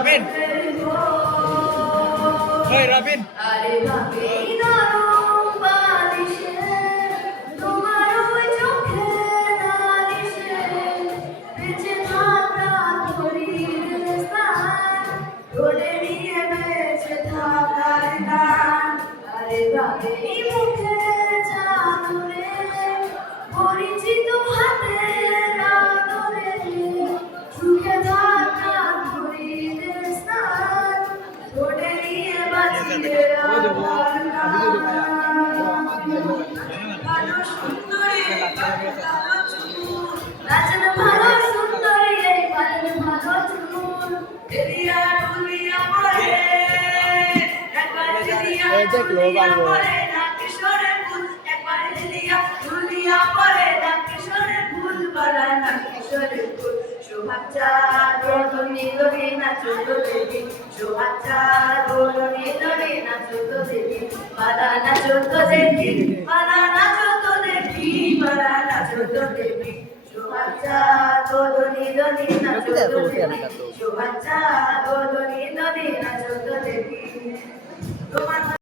রবিন ওই রবিন আরে ভাবে নরম বালিশে তোমার ওই চোখে নালিশে বেঁচে থাকা ধরির স্থান তোরে নিয়ে বেঁচে থাকার গান আরে ভাবে মুখে চাদরে পরিচিত হাতের আদরে সুখে থাকা ধরির স্থান তোরে নিয়ে বাঁচিয়ে ভালো সুন্দরী নাচন ভালো সুন্দরী এই পালন ভালো চুল এরিয়া ডুলিয়া পড়ে একবার দিদিয়া ডুলিয়া পড়ে না কিশোরের ফুল একবার দিদিয়া ডুলিয়া পড়ে না কিশোরের ফুল বালা না কিশোরের ফুল শোভাচ্ছা দোলনি দোলে নাচো তো দেবী শোভাচ্ছা দোলনি দোলে নাচো তো দেবী বালা নাচো তো দেবী বালা নাচো তো দেবী বালা নাচো তো দেবী শোভাচ্ছা দোলনি দোলে নাচো তো দেবী শোভাচ্ছা দোলনি দোলে নাচো তো দেবী তোমার